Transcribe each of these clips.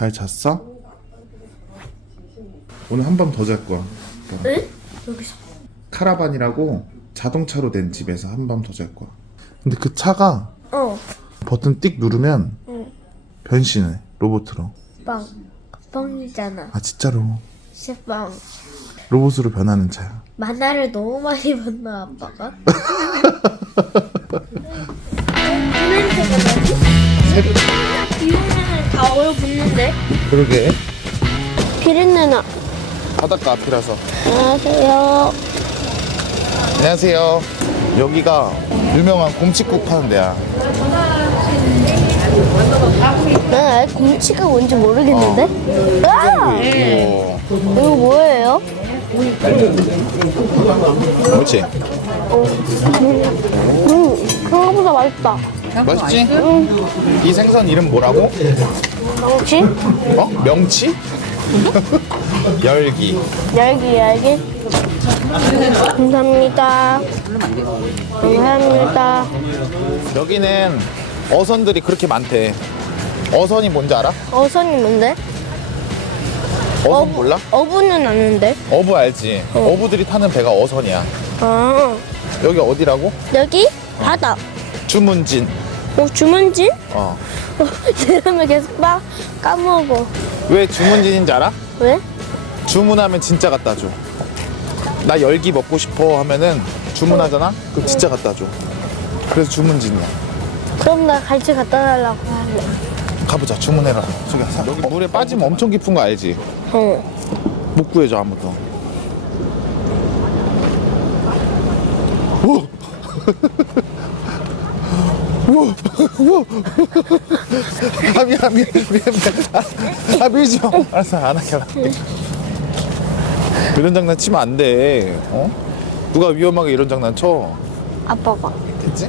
잘 잤어? 오늘 한 밤 더 잘 거야. 응? 여기서 카라반이라고 자동차로 된 집에서 한 밤 더 잘 거야. 근데 그 차가 어 버튼 띡 누르면 응. 변신해 로봇으로. 빵. 빵이잖아. 아 진짜로 진짜 빵. 로봇으로 변하는 차야. 만화를 너무 많이 봤나 아빠가? 냄새가 나지? 다 얼어붙는데? 그러게 비린내 나. 바닷가 앞이라서. 안녕하세요. 안녕하세요. 여기가 유명한 곰칫국 파는 데야. 난 아예 곰치가 뭔지 모르겠는데? 아! 오. 이거 뭐예요? 그렇지. 음, 생각보다 맛있다. 맛있지? 이 생선 이름 뭐라고? 곰치? 어? 명치? 열기. 얇기 얇기. 감사합니다. 감사합니다. 여기는 어선들이 그렇게 많대. 어선이 뭔지 알아? 어선이 뭔데? 어선 몰라? 어부는 아는데. 어부 알지? 어 부들이 타는 배가 어선이야. 아 여기 어디라고? 여기 바다. 주문진. 어 주문진? 어. 이러면 계속 막 까먹어. 왜 주문진인지 알아? 왜? 주문하면 진짜 갖다 줘. 나 열기 먹고 싶어 하면은 주문하잖아? 그럼 진짜 갖다 줘. 그래서 주문진이야. 그럼 나 같이 갖다 달라고 할래. 가보자. 주문해라. 저기 사. 여기 물에 빠지면 엄청 깊은 거 알지? 어. 못 구해줘 아무도. 오! 우와! 우와! 아 미안 미안 미안 미안 아, 아 밀지 마 알았어 안 할게 안 할게 이런 장난 치면 안 돼 어? 누가 위험하게 이런 장난 쳐 아빠가. 됐지?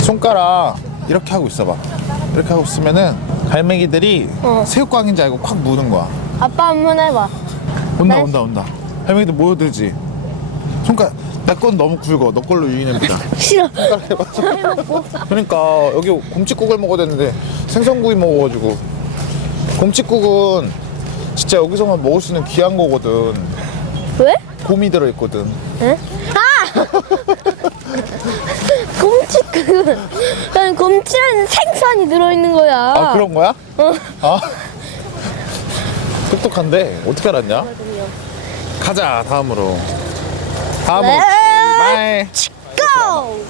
손가락 이렇게 하고 있어봐 이렇게 하고 있으면은 갈매기들이 어. 새우깡인 줄 알고 콱 무는 거야 아빠 한 번 해봐. 온다 네? 온다 온다 갈매기들 모여들지 손가락 내건 너무 굵어 너 걸로 유인해보자 싫어. 그러니까 여기 곰칫국을 먹어야 되는데 생선구이 먹어가지고 곰칫국은 진짜 여기서만 먹을 수 있는 귀한 거거든 왜? 곰이 들어있거든 에? 아! 곰치국은 난 곰치라는 생선이 들어있는 거야. 아 그런 거야? 아 똑똑한데 어떻게 알았냐? 가자 다음으로 네. 출발 고!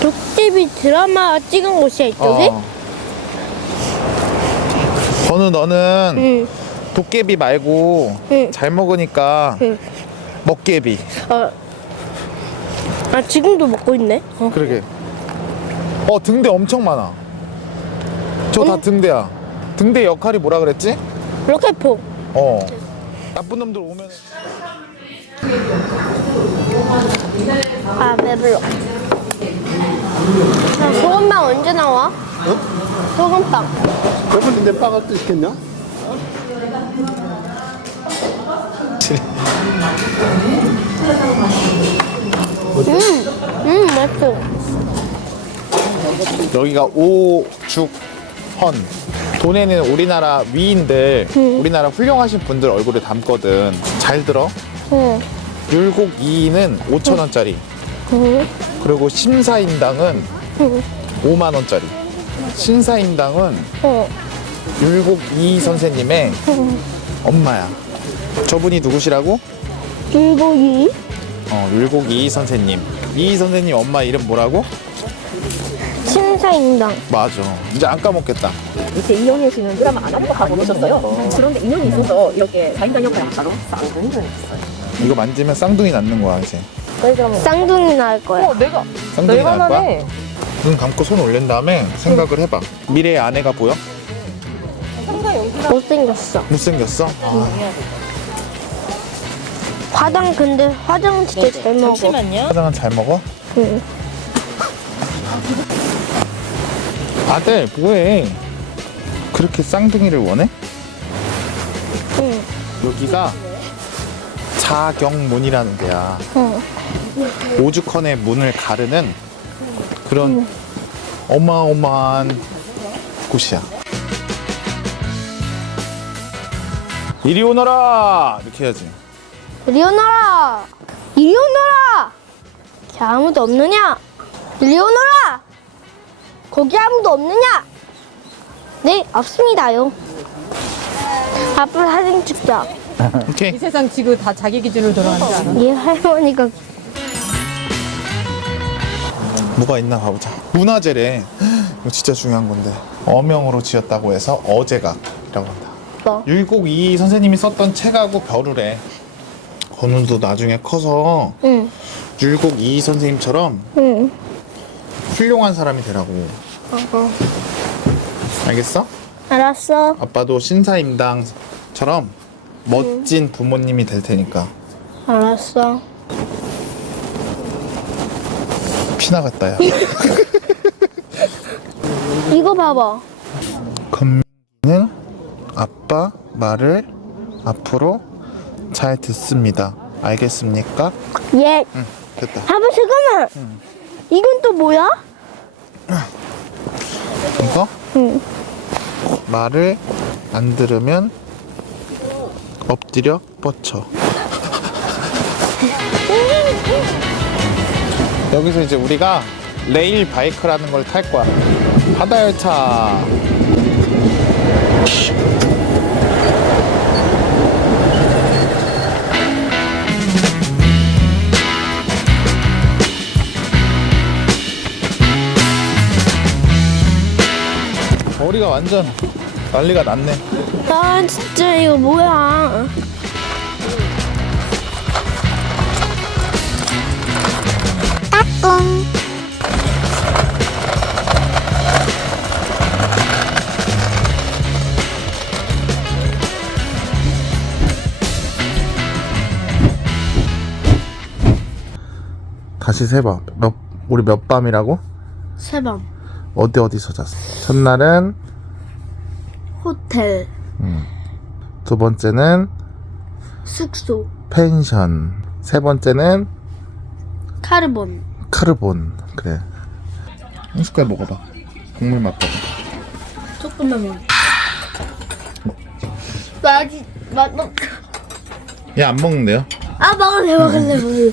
도깨비 드라마 찍은 곳이야 이쪽이? 어. 건우 너는 응. 도깨비 말고 응. 잘 먹으니까 응. 먹개비 어. 아 지금도 먹고 있네. 어. 그러게 어 등대 엄청 많아 저 다 등대야 등대 역할이 뭐라 그랬지? 로켓포. 어 나쁜 놈들 오면 아 배불러. 자, 소금빵 언제 나와? 소금빵. 배불른데 빠가 또 시켰냐? 음 맛있어. 여기가 오죽헌 돈에는 우리나라 위인들 우리나라 훌륭하신 분들 얼굴을 담거든 잘 들어 응. 율곡 2인은 5천 원짜리 응. 그리고 심사인당은 5만 원짜리 신사인당은 어. 율곡 이 선생님의 엄마야 저분이 누구시라고? 불고기. 어, 율곡 이 선생님 이 선생님 엄마 이름 뭐라고? 신사임당. 맞아 이제 안 까먹겠다 이렇게 이현희 씨는 드라마 안 하고 가고 오셨어요. 그런데 인연이 있어서 이렇게 사인당 역할 바로 쌍둥이를 했어요. 이거 만지면 쌍둥이 낳는 거야 이제 쌍둥이 나을 거야. 어, 내가 쌍둥이 내가 낳을 거야? 나네. 눈 감고 손 올린 다음에 생각을 해봐 미래의 아내가 보여? 못생겼어. 못생겼어? 아, 화장 근데 화장 진짜 잘 먹어. 잠시만요. 화장은 잘 먹어? 응. 아들 뭐해 그렇게 쌍둥이를 원해? 응. 여기가 자경문이라는 데야 응. 오죽헌의 문을 가르는 그런 어마어마한 곳이야. 이리 오너라 이렇게 해야지. 이리 오너라! 이리 오너라! 자, 아무도 없느냐? 이리 오너라! 거기 아무도 없느냐? 네, 없습니다요. 아빠 사진 찍자. 오케이. 이 세상 지금 다 자기 기준으로 알아? 얘 할머니가 뭐가 있나 봐보자. 문화재래. 이거 진짜 중요한 건데. 어명으로 지었다고 해서 어제각이라고 한다. 뭐? 율곡 이 선생님이 썼던 책하고 별을해. 건우도 나중에 커서 응, 율곡 이 선생님처럼 응. 훌륭한 사람이 되라고. 어, 알겠어? 알았어. 아빠도 신사임당처럼 멋진 부모님이 될 테니까. 알았어. 피나갔다 야. 이거 봐봐. 건민이는 아빠 말을 앞으로 잘 듣습니다. 알겠습니까? 얘, 응, 됐다. 아빠 잠깐만. 이건 또 뭐야? 이거 응. 말을 안 들으면 엎드려 뻗쳐. 여기서 이제 우리가 레일 바이크라는 걸 탈 거야. 바다 열차. 머리가 완전 난리가 났네. 아, 진짜 이거 뭐야? 다시 세봐. 몇 우리 몇 밤이라고? 세방 어디 어디서 잤어? 첫날은 호텔 두 번째는 숙소 펜션. 세 번째는 카르본 카르본. 그래. 한 숟갈 먹어봐. 국물 맛봐봐. 조금만 먹어. 맛이 맛 없. 얘안 먹는데요? 아 먹을래 먹을래 먹을래.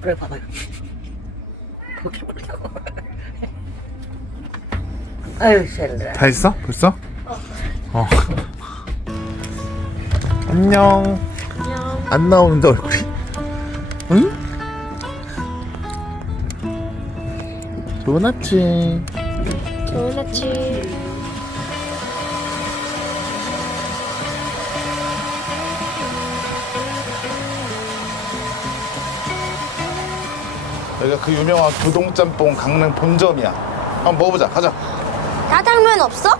그래 봐봐요. 아유 셀라. 다 했어? 벌써? 어. 안녕. 안녕. 안 나오는데 얼굴이. 응? 좋은 아침. 좋은 아침. 여기가 그 유명한 교동짬뽕 강릉 본점이야. 한번 먹어보자. 가자. 짜장면 없어?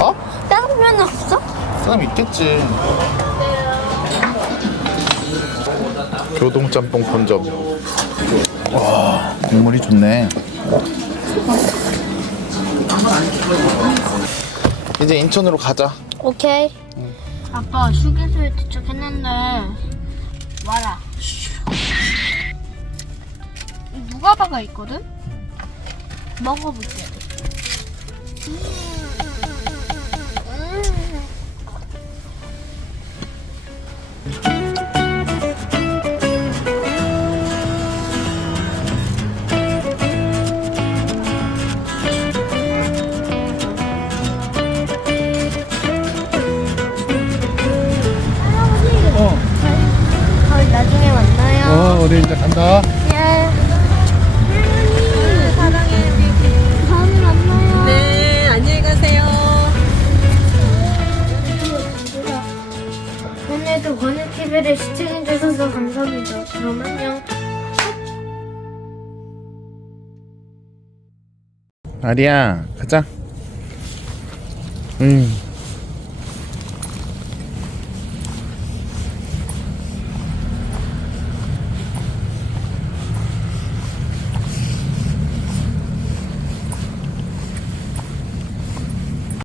어? 짜장면 없어? 사람 있겠지. 교동짬뽕 본점. 와, 국물이 좋네. 이제 인천으로 가자. 오케이. 아빠 휴게소에 도착했는데 와라. 누가 봐가 있거든? 먹어볼게. 어, 저희 나중에 만나요. 어, 우리 이제 간다. 권유 TV를 시청해 주셔서 감사합니다. 그럼 안녕. 아리야, 가자. 음,